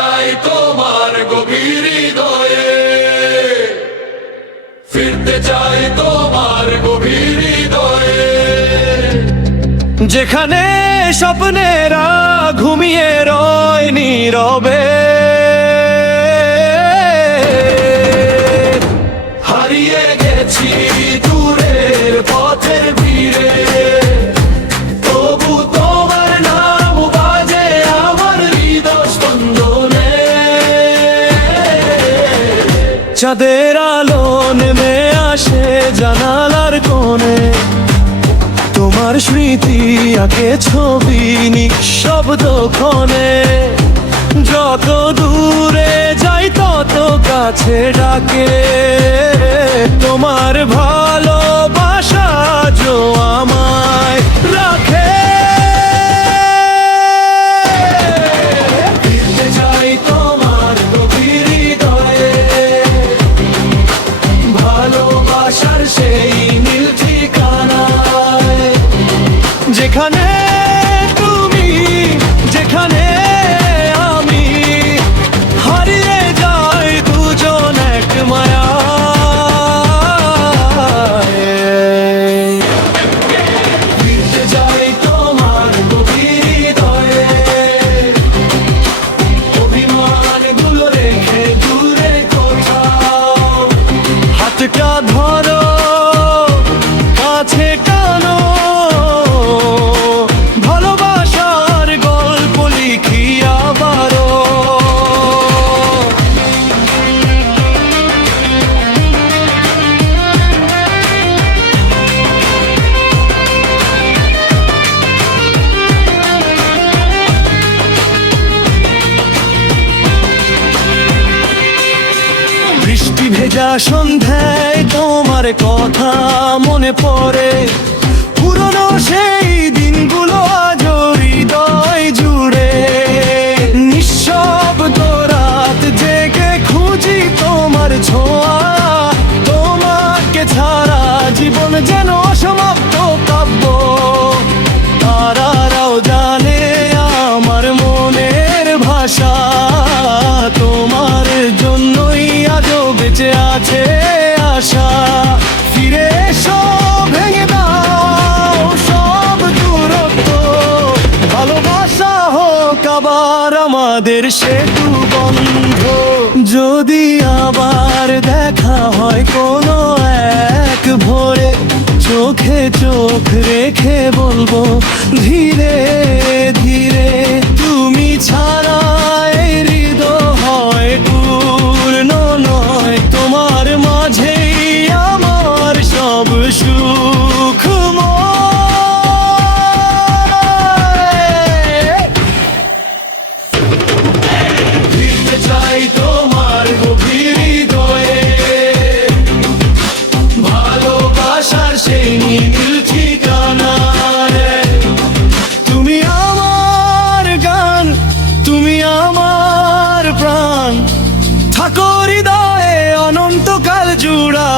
চাই তোমার গভীর হৃদয়ে, ফিরতে চাই তোমার গভীর হৃদয়ে। যেখানে স্বপ্নেরা ঘুমিয়ে রয় নীরবে, হারিয়ে গেছি দূরের পথের ভিড়ে, তবু তোমার নাম বাজে আমার হৃদয় স্পন্দনে। চাঁদের আলো নেমে আসে জানালার কোণে, তোমার স্মৃতি আঁকে ছবি নিঃশব্দ ক্ষণে। যত দূরে যাই তত কাছে ডাকে, তোমার ভালোবাসা যো আমায় রাখে। ফিরতে চাই তোমার গভীর হৃদয়ে, ভালোবাসার সেই নীল ঠিকানায়। যেখানে তুমি, যেখানে আমি, হারিয়ে যাই দুজন এক মায়ায়। ফিরতে চাই তোমার গভীর হৃদয়ে, অভিমানগুলো রেখে দূরে কোথাও। হাতটা ধরো, কাছে টানো, ভালোবাসার গল্প লিখি আবারও। বৃষ্টি ভেজা সন্ধ্যায় তোমার কথা মনে পড়ে, পুরনো সেই দিনগুলো আজ হৃদয় জুড়ে। নিঃশব্দ রাত জেগে খুঁজি তোমার ছোঁয়া, তোমাকে ছাড়া জীবন যেন অসমাপ্ত কাব্য। তারারাও জানে আমার মনের ভাষা, তোমার জন্যই আজও বেঁচে আছে আশা। ফিরে এসো, ভেঙে দাও সব দূরত্ব, ভালোবাসা হোক আবার আমাদের সেতু বন্ধ। যদি আবার দেখা হয় কোনো এক ভোরে, চোখে চোখ রেখে বলবো ধীরে ধীরে, তুমি ছাড়া এই হৃদয় হয় পূর্ণ নয়। তোমার মাঝেই আমার সব সুখময়। ফিরতে চাই তোমার গভীর হৃদয়ে, ভালোবাসার সেই নীল ঠিকানায়। তুমি আমার গান, তুমি আমার প্রাণ, থাকো হৃদয়ে অনন্তকাল জুড়া।